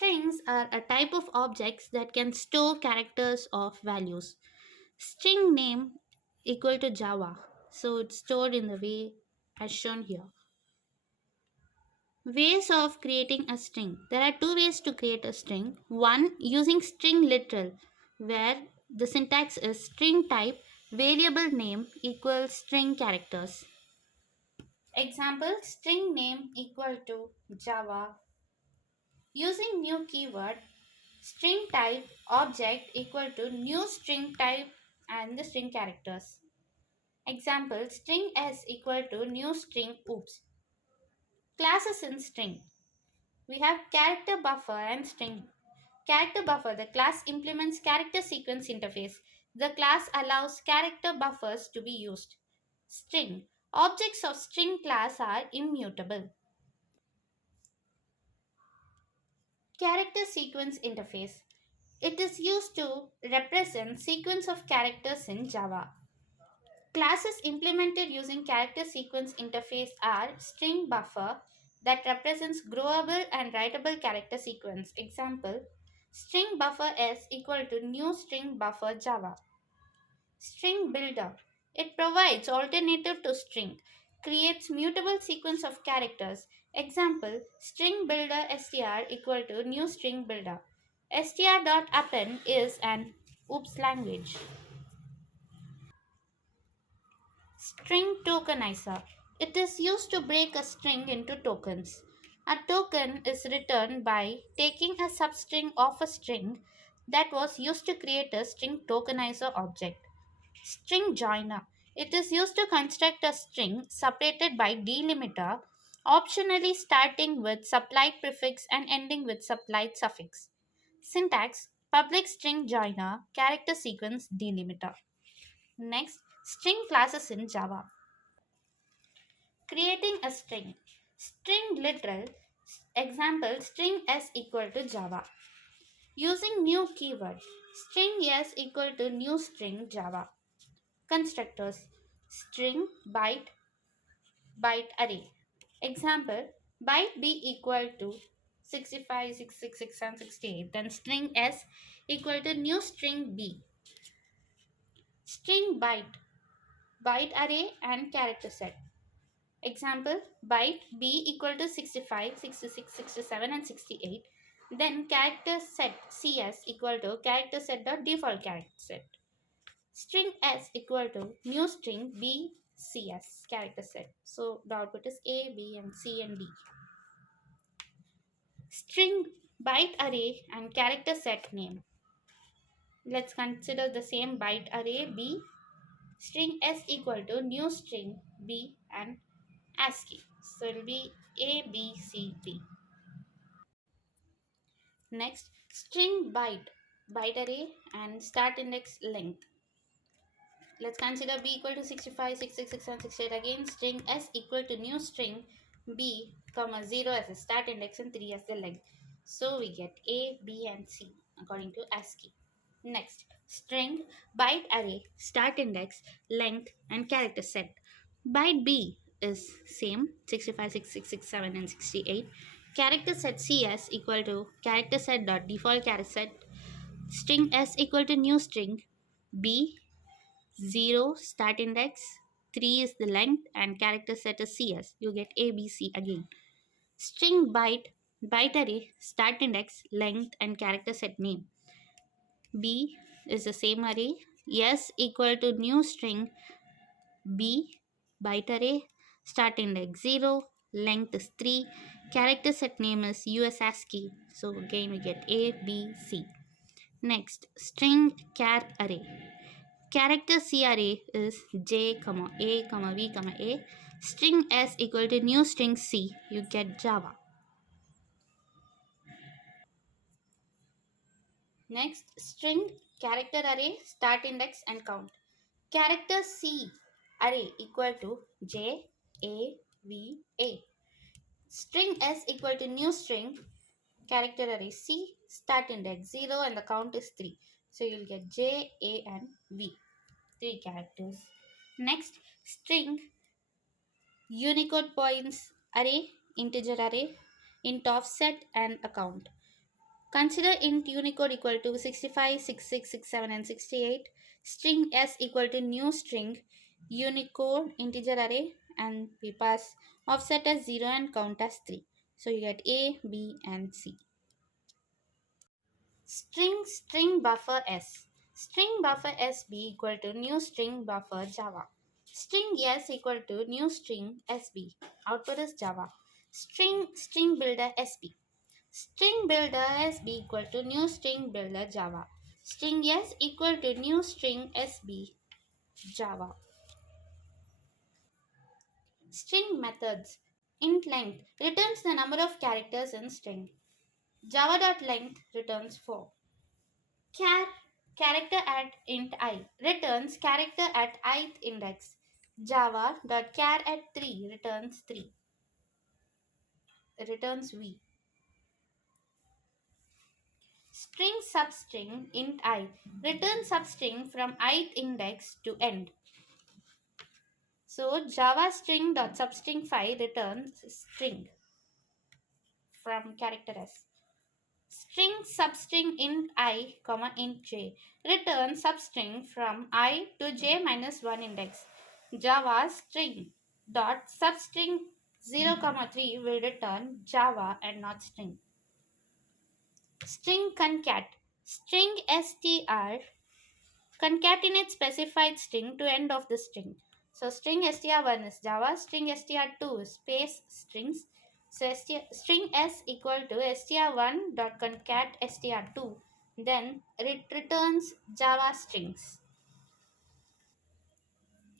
Strings are a type of objects that can store characters of values. String name equal to Java, so it's stored in the way as shown here. Ways of creating a string. There are two ways to create a string. One, using string literal, where the syntax is string type variable name equals string characters. Example, string name equal to Java. Using new keyword, string type object equal to new string type and the string characters. Example, string s equal to new string oops. Classes in string. We have character buffer and string. Character buffer, the class implements character sequence interface. The class allows character buffers to be used. String. Objects of string class are immutable. Character sequence interface. It is used to represent sequence of characters in Java. Classes implemented using character sequence interface are string buffer that represents growable and writable character sequence. Example, string buffer s equal to new string buffer Java. String builder. It provides alternative to string, creates mutable sequence of characters. Example, string builder str equal to new string builder. str.append is an OOPS language. String tokenizer. It is used to break a string into tokens. A token is returned by taking a substring of a string that was used to create a string tokenizer object. String joiner. It is used to construct a string separated by delimiter, optionally starting with supplied prefix and ending with supplied suffix. Syntax public string joiner, character sequence delimiter. Next, string classes in Java. Creating a string. String literal. Example, string s equal to Java. Using new keyword. String s equal to new string Java. Constructors. String byte byte array. Example, byte b equal to 65, 666 and 68. Then string s equal to new string b. String byte byte array and character set. Example, byte b equal to 65, 66, 67 and 68. Then character set cs equal to character set dot default character set. String s equal to new string b cs character set. So the output is a, b and c and d. String byte array and character set name. Let's consider the same byte array b. String s equal to new string b and ASCII. So it will be A, B, C, D. Next, string byte array and start index length. Let's consider B equal to 65, 666 and 68. Again, string S equal to new string B, comma 0 as the start index and 3 as the length. So we get A, B and C according to ASCII. Next, string byte array, start index, length and character set. Byte B is same 65, 66, 67 and 68. Character set CS equal to character set dot default character set. String S equal to new string B 0 start index, 3 is the length and character set is CS. You get ABC again. String byte array, start index, length and character set name. B is the same array. S equal to new string B byte array, start index 0, length is 3, character set name is US ASCII. So again we get A, B, C. Next, string char array. Character C array is J, A, V, A. String S equal to new string C. You get Java. Next, string character array, start index and count. Character C array equal to J, A, V, A. String S equal to new string character array C, start index 0 and the count is 3. So you'll get J, A and V. 3 characters. Next, string Unicode points array, integer array, int offset and a count. Consider int Unicode equal to 65, 66, 67 and 68. String S equal to new string Unicode integer array, and we pass offset as 0 and count as 3. So you get A, B and C. String buffer S. String buffer SB equal to new string buffer Java. String S equal to new string SB. Output is Java. String builder SB. String builder SB equal to new string builder Java. String S equal to new string SB Java. String methods. Int length returns the number of characters in string. Java.length returns 4. Char character at int I returns character at ith index. Java.char at 3 returns 3. Returns V. String substring int I returns substring from ith index to end. So Java string dot substring 5 returns string from character S. String substring int I comma int j returns substring from I to j minus 1 index. Java string dot substring 0 comma 3 will return Java and not string. String concat. String str concatenate specified string to end of the string. So string str1 is Java, string str2 is space strings. So string s equal to str1 dot concat str2. Then it returns Java strings.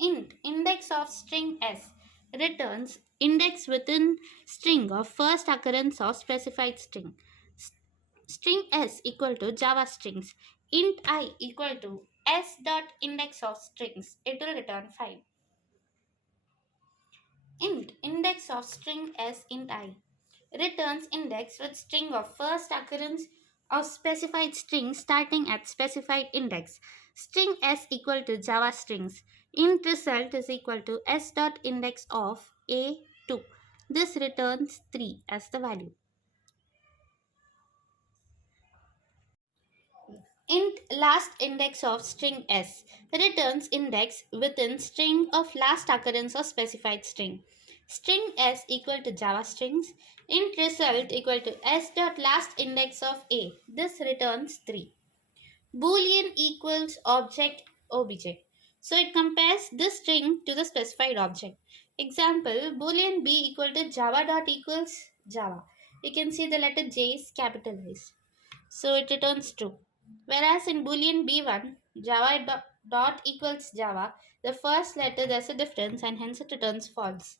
Int index of string s returns index within string of first occurrence of specified string. String s equal to Java strings. Int I equal to s dot index of strings. It will return 5. Int index of string s int I returns index with string of first occurrence of specified string starting at specified index. String s equal to Java strings. Int result is equal to s dot index of a2. This returns 3 as the value. Int last index of string s returns index within string of last occurrence of specified string. String s equal to Java strings. Int result equal to s dot last index of a. This returns 3. Boolean equals object obj. So it compares this string to the specified object. Example, Boolean b equal to Java dot equals Java. You can see the letter J is capitalized. So it returns true. Whereas in Boolean B1, Java dot equals Java, the first letter there's a difference and hence it returns false.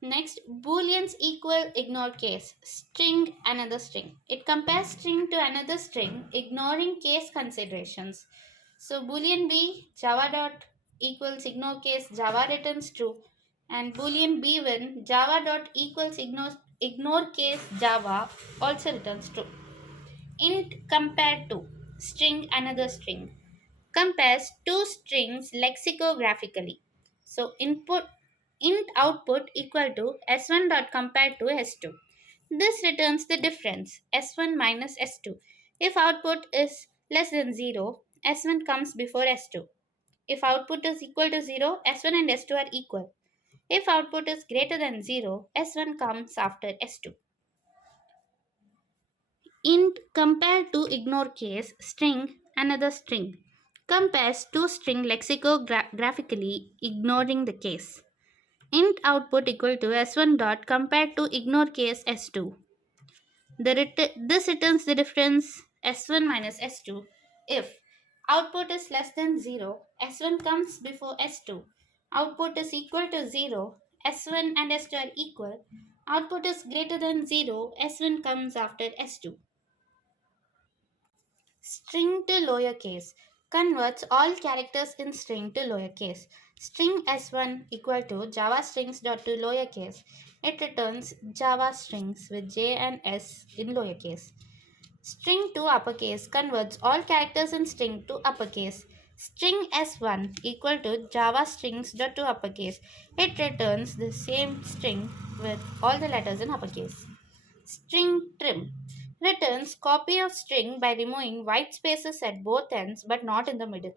Next, Booleans equal ignore case, string another string. It compares string to another string, ignoring case considerations. So Boolean B, Java dot equals ignore case, Java returns true. And Boolean B1, Java dot equals ignore case, Java also returns true. Int compare to string another string compares two strings lexicographically. So int output equal to s1 dot compare to s2. This returns the difference s1 minus s2. If output is less than 0, s1 comes before s2. If output is equal to 0, s1 and s2 are equal. If output is greater than 0, s1 comes after s2. Int compare to ignore case string another string compares to string lexicographically ignoring the case. Int output equal to s1 dot compared to ignore case s2. This returns the difference s1 minus s2 if output is less than 0, s1 comes before s2. Output is equal to 0, s1 and s2 are equal. Output is greater than 0, s1 comes after s2. String to lowercase converts all characters in string to lowercase. String s1 equal to Java strings dot to lowercase. It returns Java strings with j and s in lowercase. String to uppercase converts all characters in string to uppercase. String s1 equal to Java strings dot to uppercase. It returns the same string with all the letters in uppercase. String trim Returns copy of string by removing white spaces at both ends but not in the middle.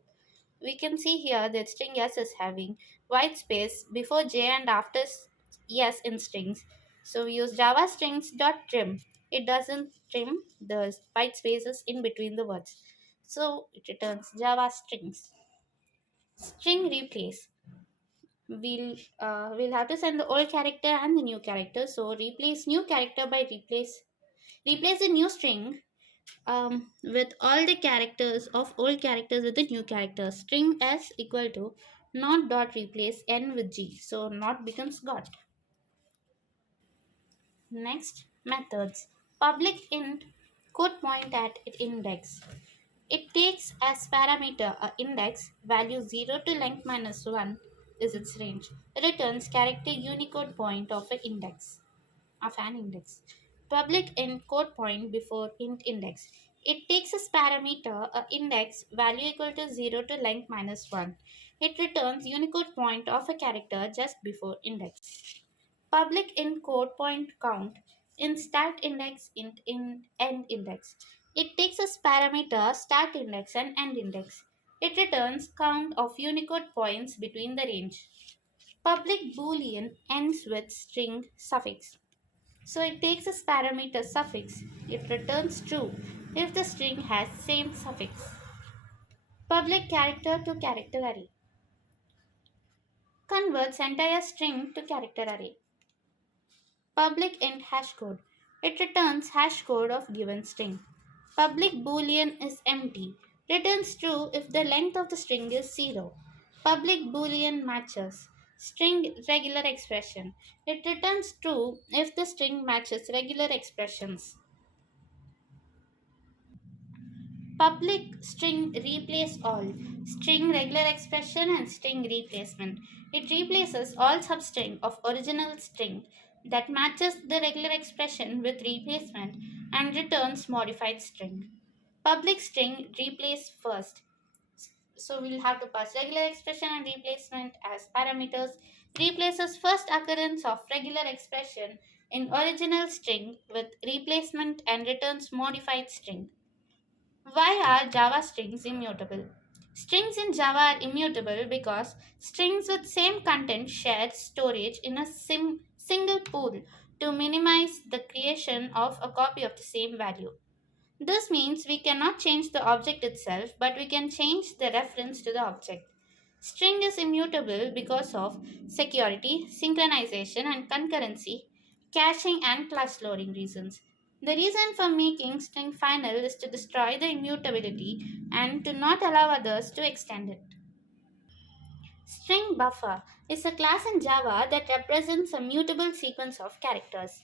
We can see here that string S is having white space before J and after S in strings. So we use Java strings dot trim. It doesn't trim the white spaces in between the words. So it returns Java strings. String replace. We'll have to send the old character and the new character. So replace new character by replace the new string with all the characters of old characters with the new characters. String s equal to not dot replace n with g. So not becomes got. Next, methods. Public int could point at index. It takes as parameter a index value 0 to length minus 1 is its range. Returns character Unicode point of an index. Public int code point before int index. It takes as parameter a index value equal to 0 to length minus 1. It returns Unicode point of a character just before index. Public int code point count in start index in end index. It takes as parameter start index and end index. It returns count of Unicode points between the range. Public boolean ends with string suffix. So it takes as parameter suffix. It returns true if the string has same suffix. Public character to character array. Converts entire string to character array. Public int hash code. It returns hash code of given string. Public boolean is empty. Returns true if the length of the string is 0. Public boolean matches. String regular expression. It returns true if the string matches regular expressions. Public string replace all. String regular expression and string replacement. It replaces all substring of original string that matches the regular expression with replacement and returns modified string. Public string replace first. So we'll have to pass regular expression and replacement as parameters. Replaces first occurrence of regular expression in original string with replacement and returns modified string. Why are Java strings immutable? Strings in Java are immutable because strings with same content share storage in a single pool to minimize the creation of a copy of the same value. This means we cannot change the object itself, but we can change the reference to the object. String is immutable because of security, synchronization, and concurrency, caching, and class loading reasons. The reason for making string final is to destroy the immutability and to not allow others to extend it. String buffer is a class in Java that represents a mutable sequence of characters.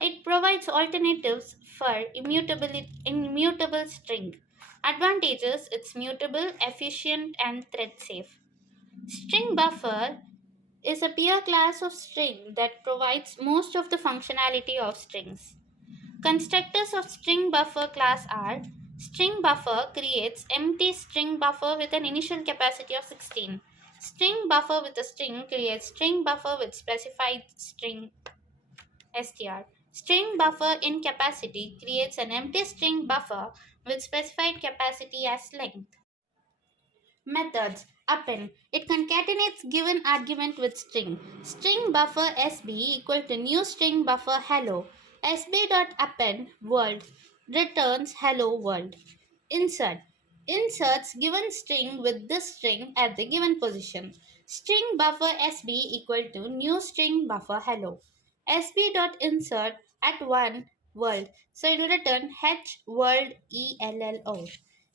It provides alternatives for immutable string. Advantages: it's mutable, efficient, and thread safe. String buffer is a peer class of string that provides most of the functionality of strings. Constructors of string buffer class are: string buffer creates empty string buffer with an initial capacity of 16. String buffer with a string creates string buffer with specified string str. String buffer in capacity creates an empty string buffer with specified capacity as length. Methods. Append. It concatenates given argument with string. String buffer sb equal to new string buffer hello. Sb.append world returns hello world. Insert. Inserts given string with this string at the given position. String buffer sb equal to new string buffer hello. Sb.insert at 1 world. So it will return h world ello.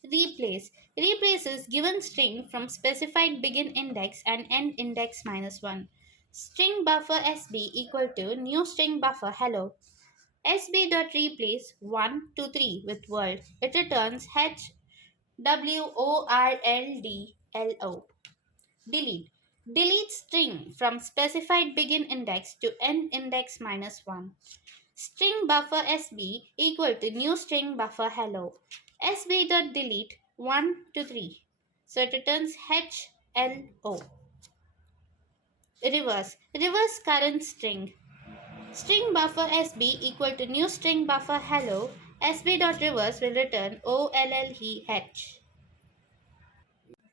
Replace. Replaces given string from specified begin index and end index minus 1. String buffer sb equal to new string buffer hello. Sb.replace 1 to 3 with world. It returns h worldlo. Delete. Delete string from specified begin index to end index minus 1. String buffer sb equal to new string buffer hello. Sb.delete 1 to 3. So it returns hello. Reverse. Reverse current string. String buffer sb equal to new string buffer hello. sb.reverse will return OLLEH.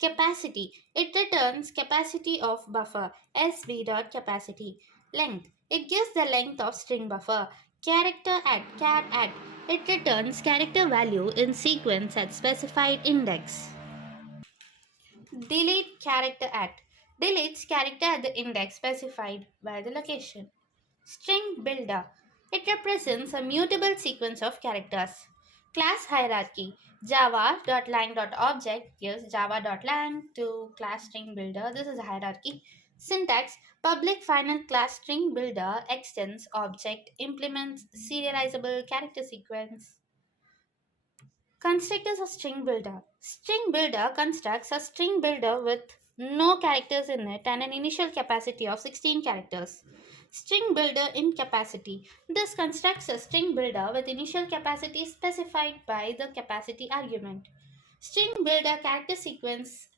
Capacity. It returns capacity of buffer sb.capacity. Length. It gives the length of string buffer. Character add char add. It returns character value in sequence at specified index. Delete character at. Deletes character at the index specified by the location. String builder. It represents a mutable sequence of characters. Class hierarchy. Java.lang.object gives java.lang to class string builder. This is a hierarchy. Syntax. Public final class string builder extends object implements serializable character sequence. Constructors of string builder. String builder constructs a string builder with no characters in it and an initial capacity of 16 characters. String builder in capacity. This constructs a string builder with initial capacity specified by the capacity argument. String builder character sequence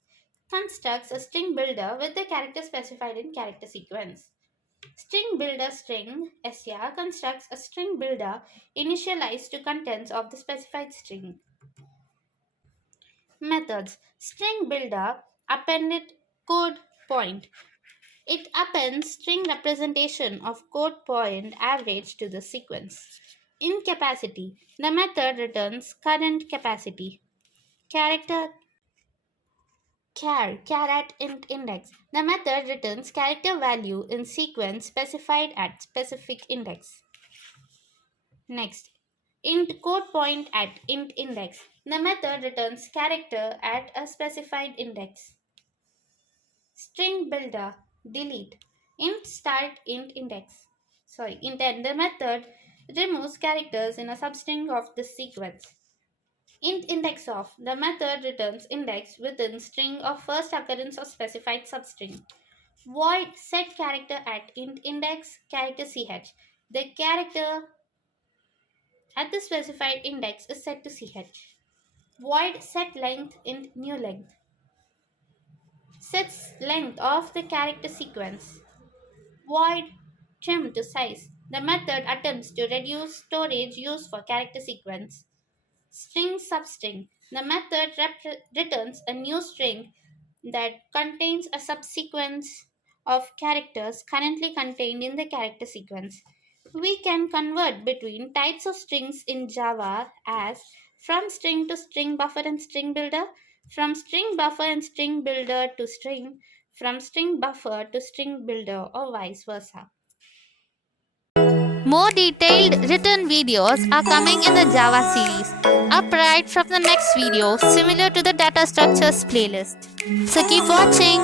constructs a string builder with the character specified in character sequence. String builder string SR constructs a string builder initialized to contents of the specified string. Methods. String builder appended code point. It appends string representation of code point average to the sequence. In capacity, the method returns current capacity. Character char at int index. The method returns character value in sequence specified at specific index. Next, int code point at int index. The method returns character at a specified index. String builder delete int start int index. Intent. The method removes characters in a substring of the sequence. Int index of. The method returns index within string of first occurrence of specified substring. Void set character at int index character ch. The character at the specified index is set to ch. Void set length int new length. Sets length of the character sequence. Void trim to size. The method attempts to reduce storage used for character sequence. String substring. The method returns a new string that contains a subsequence of characters currently contained in the character sequence. We can convert between types of strings in Java as from string to string buffer and string builder, from string buffer and string builder to string, from string buffer to string builder, or vice versa. More detailed written videos are coming in the Java series, upright from the next video, similar to the data structures playlist. So keep watching.